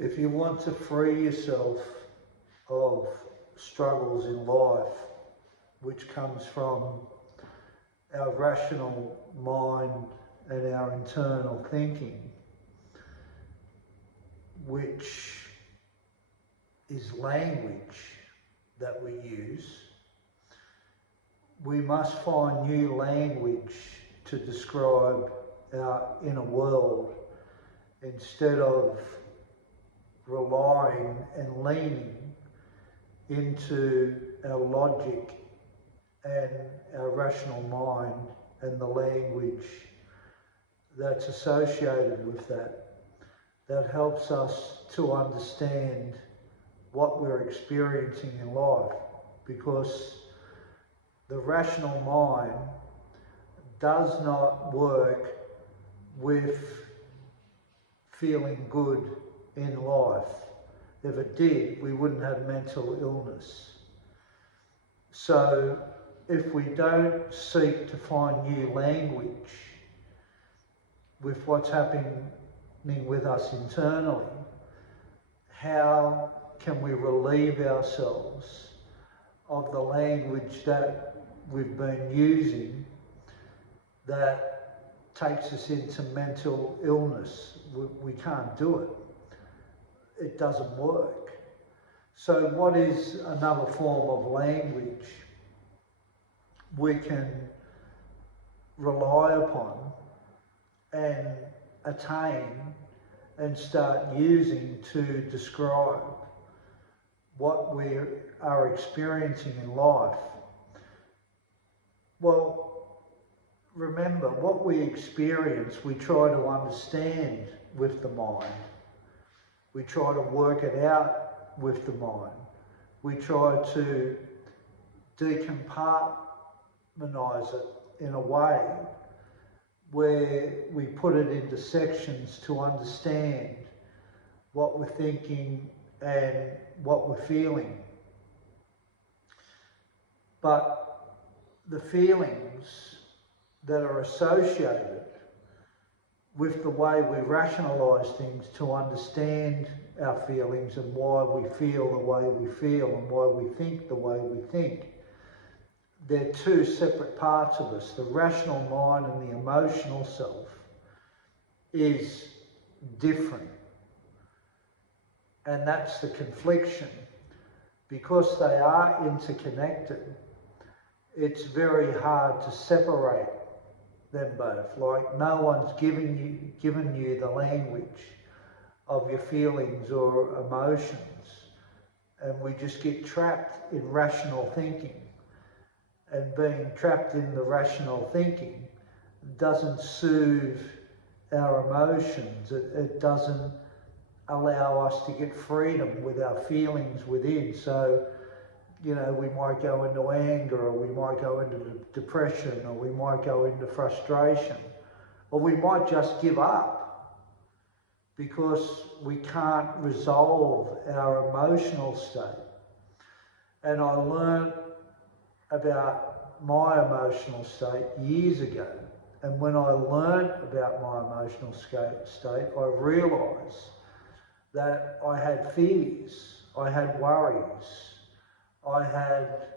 If you want to free yourself of struggles in life, which comes from our rational mind and our internal thinking, which is language that we use, we must find new language to describe our inner world instead of relying and leaning into our logic and our rational mind and the language that's associated with that. That helps us to understand what we're experiencing in life, because the rational mind does not work with feeling good in life. If it did, we wouldn't have mental illness. So if we don't seek to find new language with what's happening with us internally, how can we relieve ourselves of the language that we've been using that takes us into mental illness? We can't do it. It doesn't work. So what is another form of language we can rely upon and attain and start using to describe what we are experiencing in life? Well, remember, what we experience, we try to understand with the mind. We try to work it out with the mind. We try to decompartmentalize it in a way where we put it into sections to understand what we're thinking and what we're feeling. But the feelings that are associated with the way we rationalise things to understand our feelings and why we feel the way we feel and why we think the way we think, they're two separate parts of us. The rational mind and the emotional self is different. And that's the confliction. Because they are interconnected, it's very hard to separate them both. Like, no one's given you the language of your feelings or emotions, and we just get trapped in rational thinking. And being trapped in the rational thinking doesn't soothe our emotions. It doesn't allow us to get freedom with our feelings within. So, you know, we might go into anger, or we might go into depression, or we might go into frustration, or we might just give up because we can't resolve our emotional state. And I learned about my emotional state years ago. And when I learned about my emotional state, I realised that I had fears, I had worries, I had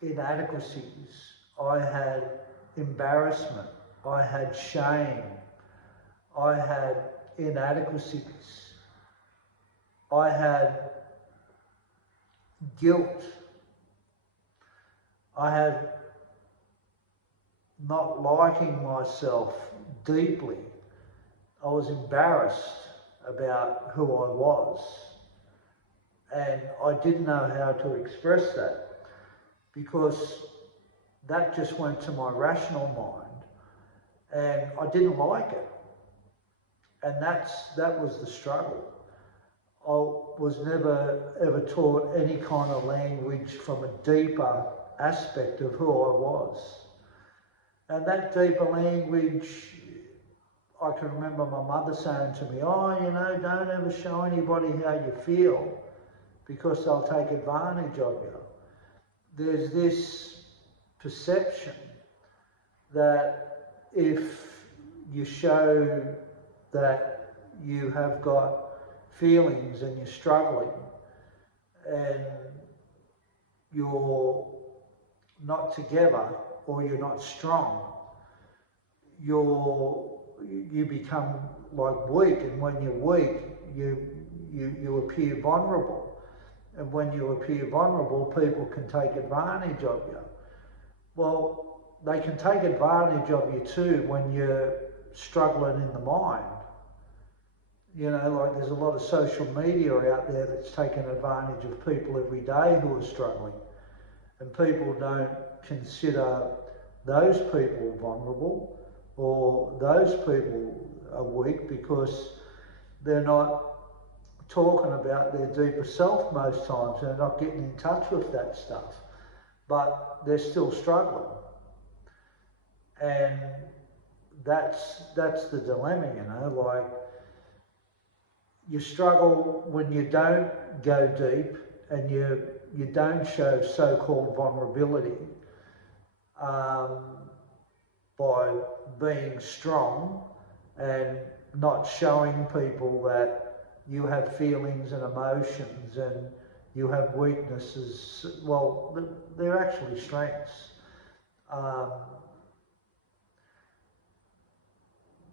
inadequacies, I had embarrassment, I had shame, I had inadequacies, I had guilt, I had not liking myself deeply. I was embarrassed about who I was, and I didn't know how to express that, because that just went to my rational mind and I didn't like it. And that was the struggle. I was never ever taught any kind of language from a deeper aspect of who I was. And that deeper language, I can remember my mother saying to me, oh, you know, don't ever show anybody how you feel because they'll take advantage of you. There's this perception that if you show that you have got feelings and you're struggling and you're not together or you're not strong, you become like weak, and when you're weak, you appear vulnerable. And when you appear vulnerable, people can take advantage of you. Well, they can take advantage of you too when you're struggling in the mind. You know, like there's a lot of social media out there that's taking advantage of people every day who are struggling. And people don't consider those people vulnerable or those people are weak because they're not talking about their deeper self most times. They're not getting in touch with that stuff, but they're still struggling. And that's the dilemma, you know, like you struggle when you don't go deep and you don't show so-called vulnerability by being strong and not showing people that you have feelings and emotions and you have weaknesses. Well, they're actually strengths.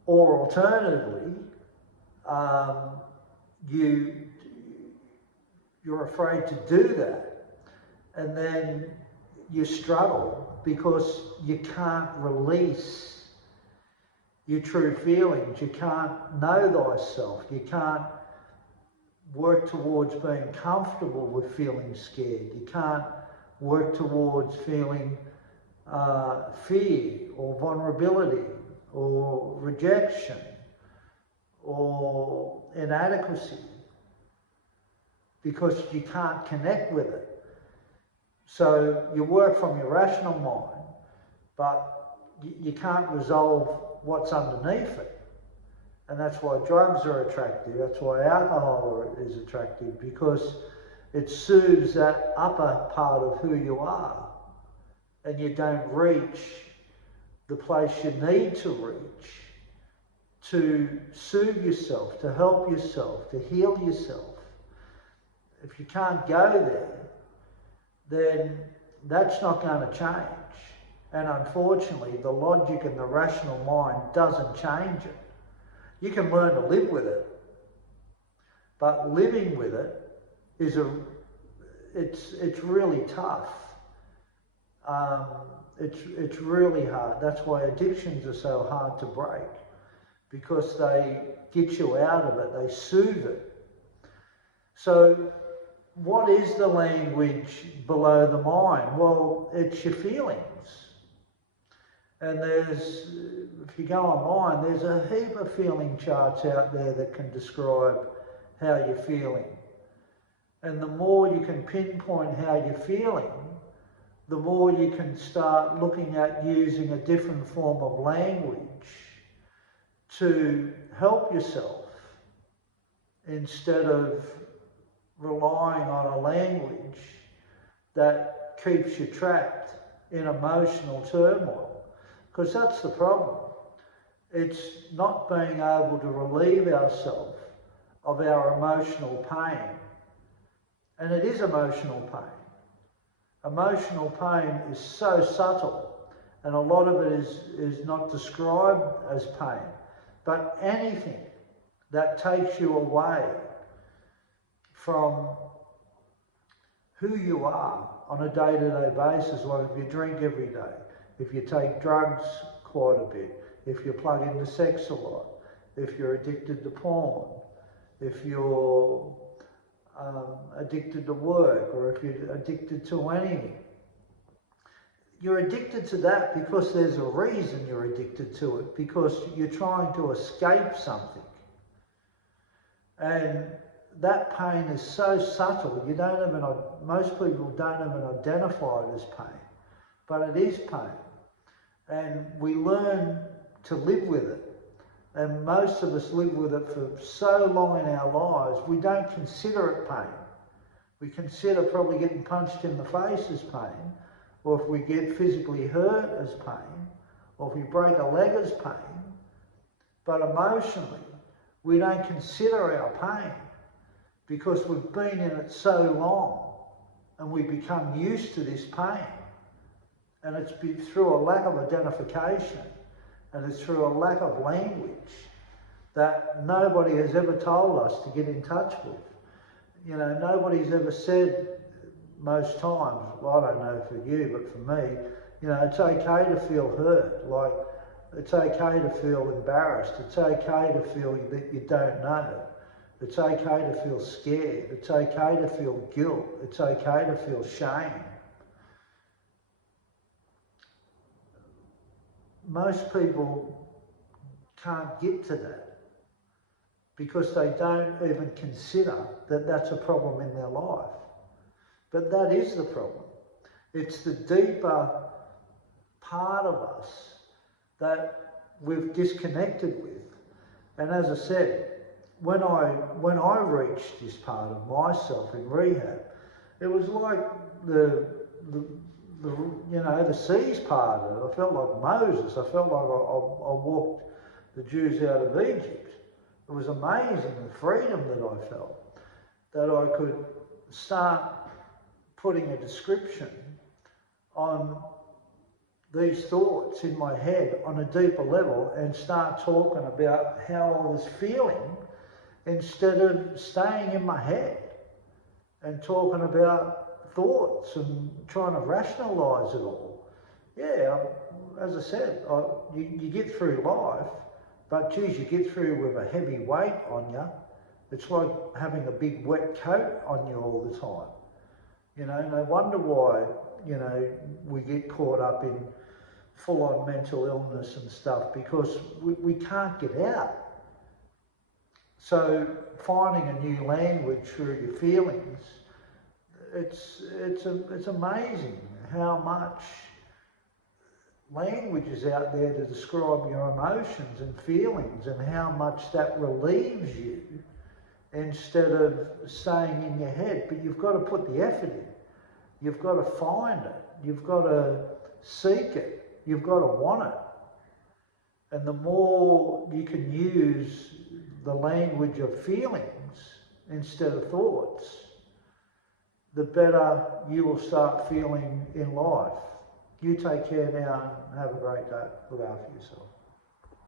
Or alternatively, you're afraid to do that, and then you struggle because you can't release your true feelings. You can't know thyself. You can't work towards being comfortable with feeling scared. You can't work towards feeling fear or vulnerability or rejection or inadequacy because you can't connect with it. So you work from your rational mind, but you can't resolve what's underneath it. And that's why drugs are attractive, that's why alcohol is attractive, because it soothes that upper part of who you are, and you don't reach the place you need to reach to soothe yourself, to help yourself, to heal yourself. If you can't go there, then that's not going to change. And unfortunately, the logic and the rational mind doesn't change it. You can learn to live with it, but living with it is it's really tough. It's really hard. That's why addictions are so hard to break, because they get you out of it, they soothe it. So what is the language below the mind? Well, it's your feelings. And if you go online, there's a heap of feeling charts out there that can describe how you're feeling. And the more you can pinpoint how you're feeling, the more you can start looking at using a different form of language to help yourself instead of relying on a language that keeps you trapped in emotional turmoil. Because that's the problem. It's not being able to relieve ourselves of our emotional pain. And it is emotional pain. Emotional pain is so subtle, and a lot of it is not described as pain. But anything that takes you away from who you are on a day-to-day basis, like if you drink every day, if you take drugs quite a bit, if you plug into sex a lot, if you're addicted to porn, if you're addicted to work, or if you're addicted to anything. You're addicted to that because there's a reason you're addicted to it, because you're trying to escape something. And that pain is so subtle, most people don't even identify it as pain, but it is pain. And we learn to live with it. And most of us live with it for so long in our lives, we don't consider it pain. We consider probably getting punched in the face as pain, or if we get physically hurt as pain, or if we break a leg as pain. But emotionally, we don't consider our pain. because we've been in it so long and we become used to this pain. And it's been through a lack of identification and it's through a lack of language that nobody has ever told us to get in touch with. You know, nobody's ever said most times, well, I don't know for you, but for me, you know, it's okay to feel hurt. Like, it's okay to feel embarrassed. It's okay to feel that you don't know. It's okay to feel scared. It's okay to feel guilt. It's okay to feel shame. Most people can't get to that because they don't even consider that that's a problem in their life. But that is the problem. It's the deeper part of us that we've disconnected with. And as I said, when I reached this part of myself in rehab, it was like the seas parted. I felt like Moses. I felt like I walked the Jews out of Egypt. It was amazing, the freedom that I felt, that I could start putting a description on these thoughts in my head on a deeper level and start talking about how I was feeling instead of staying in my head and talking about thoughts and trying to rationalise it all. Yeah, as I said, you get through life, but geez, you get through with a heavy weight on you. It's like having a big wet coat on you all the time. You know, no wonder why, you know, we get caught up in full-on mental illness and stuff, because we can't get out. So finding a new language through your feelings, it's amazing how much language is out there to describe your emotions and feelings, and how much that relieves you instead of staying in your head. But you've got to put the effort in. You've got to find it. You've got to seek it. You've got to want it. And the more you can use the language of feelings instead of thoughts, the better you will start feeling in life. You take care now and have a great day. Look after yourself.